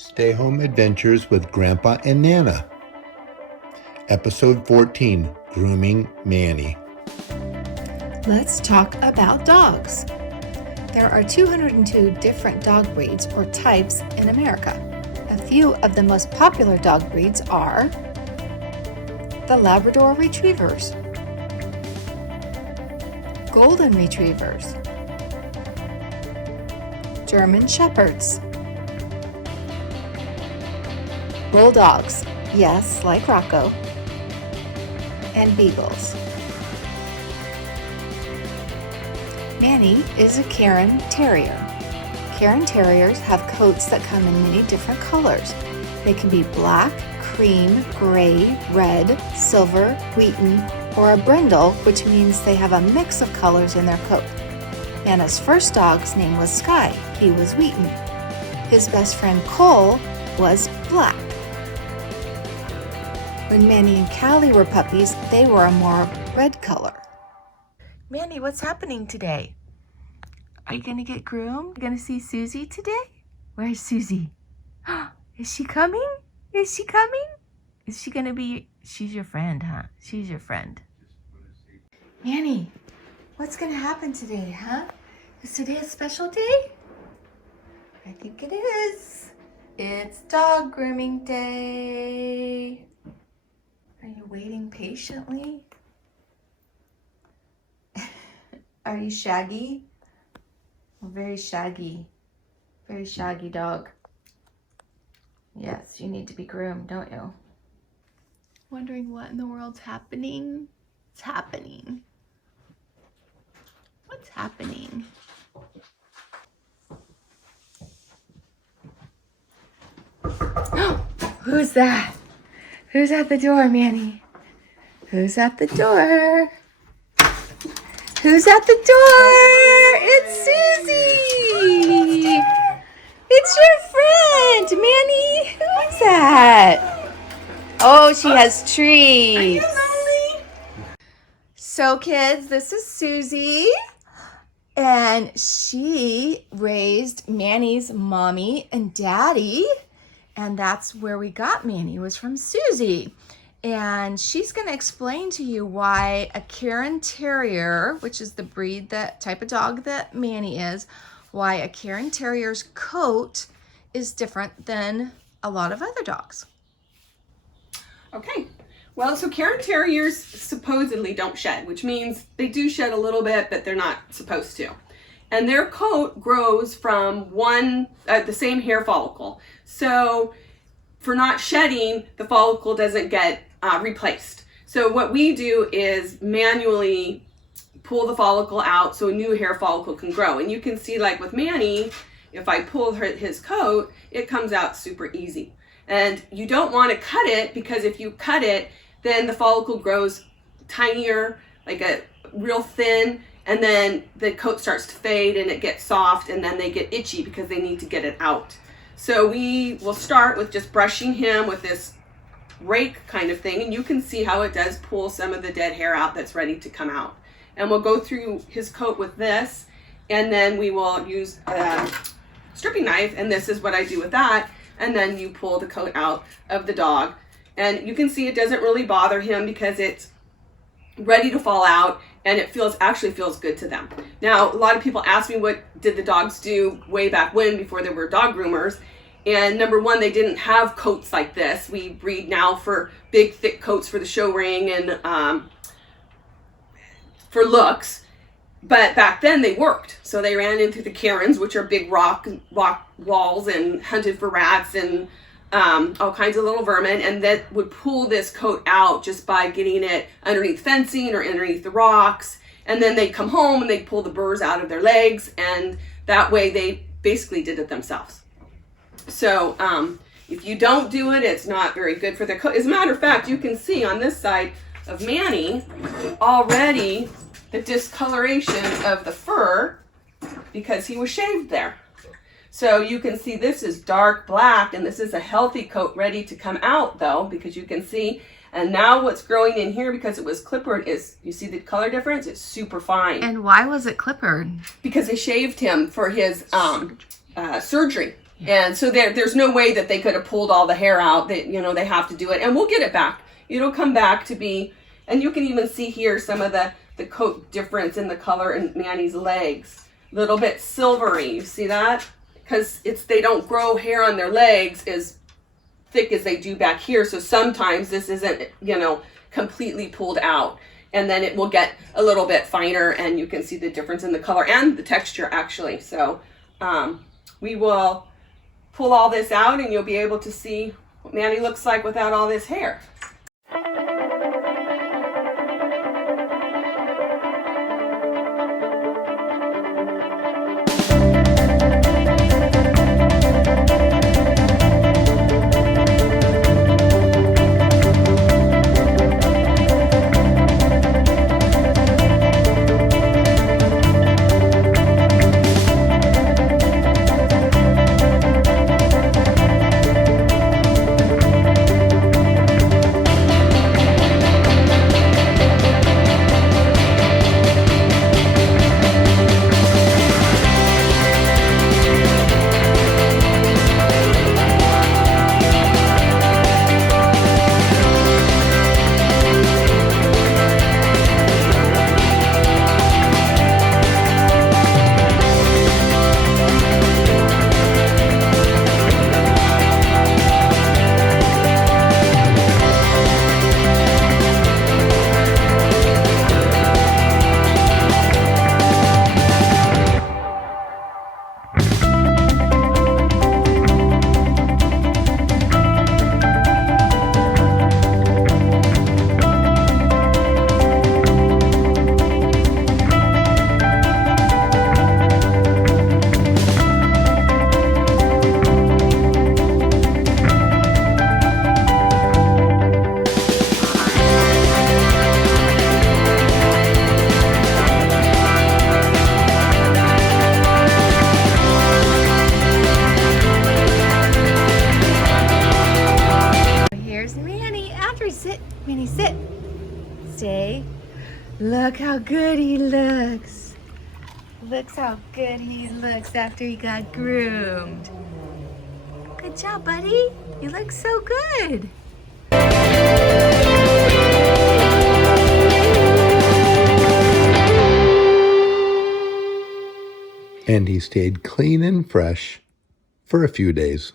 Stay Home Adventures with Grandpa and Nana. Episode 14, Grooming Manny. Let's talk about dogs. There are 202 different dog breeds or types in America. A few of the most popular dog breeds are the Labrador Retrievers, Golden Retrievers, German Shepherds, Bulldogs, yes, like Rocco, and Beagles. Manny is a Cairn Terrier. Cairn Terriers have coats that come in many different colors. They can be black, cream, gray, red, silver, wheaten, or a brindle, which means they have a mix of colors in their coat. Nana's first dog's name was Sky. He was wheaten. His best friend Cole was black. When Manny and Callie were puppies, they were a more red color. Manny, what's happening today? Are you gonna get groomed? Gonna see Suzee today? Where's Suzee? Is she coming? Is she coming? Is she gonna be, she's your friend, huh? She's your friend. Manny, what's gonna happen today, huh? Is today a special day? I think it is. It's dog grooming day. Are you waiting patiently? Are you shaggy? Very shaggy dog. Yes, you need to be groomed, don't you? Wondering what in the world's happening? It's happening. What's happening? Who's that? Who's at the door, Manny? Who's at the door? Who's at the door? It's Suzee! It's your friend, Manny! Who's that? Oh, she has treats. So kids, this is Suzee. And she raised Manny's mommy and daddy. And that's where we got Manny, was from Suzee. And she's going to explain to you why a Cairn Terrier, which is the breed, that type of dog that Manny is, why a Cairn Terrier's coat is different than a lot of other dogs. Okay, well, so Cairn Terriers supposedly don't shed, which means they do shed a little bit, but they're not supposed to. And their coat grows from the same hair follicle. So for not shedding, the follicle doesn't get replaced. So what we do is manually pull the follicle out so a new hair follicle can grow. And you can see, like with Manny, if I pull his coat, it comes out super easy. And you don't want to cut it, because if you cut it, then the follicle grows tinier, like a real thin, and then the coat starts to fade and it gets soft, and then they get itchy because they need to get it out. So we will start with just brushing him with this rake kind of thing, and you can see how it does pull some of the dead hair out that's ready to come out. And we'll go through his coat with this, and then we will use a stripping knife, and this is what I do with that, and then you pull the coat out of the dog. And you can see it doesn't really bother him because it's ready to fall out, and it actually feels good to them. Now, a lot of people ask me, what did the dogs do way back when, before there were dog groomers? And number one, they didn't have coats like this. We breed now for big, thick coats for the show ring and for looks. But back then they worked. So they ran into the cairns, which are big rock walls, and hunted for rats and all kinds of little vermin, and that would pull this coat out just by getting it underneath fencing or underneath the rocks. And then they'd come home and they'd pull the burrs out of their legs, and that way they basically did it themselves. So if you don't do it, it's not very good for their coat. As a matter of fact, you can see on this side of Manny already the discoloration of the fur because he was shaved there. So you can see this is dark black, and this is a healthy coat ready to come out though, because you can see. And now what's growing in here, because it was clippered, is, you see the color difference? It's super fine. And why was it clippered? Because they shaved him for his surgery. And so there's no way that they could have pulled all the hair out. That, you know, they have to do it, and we'll get it back. It'll come back to be, and you can even see here some of the coat difference in the color in Manny's legs. A little bit silvery, you see that? Because they don't grow hair on their legs as thick as they do back here. So sometimes this isn't, you know, completely pulled out. And then it will get a little bit finer, and you can see the difference in the color and the texture actually. So we will pull all this out, and you'll be able to see what Manny looks like without all this hair. Manny, sit. Stay. Look how good he looks. Looks how good he looks after he got groomed. Good job, buddy. You look so good. And he stayed clean and fresh for a few days.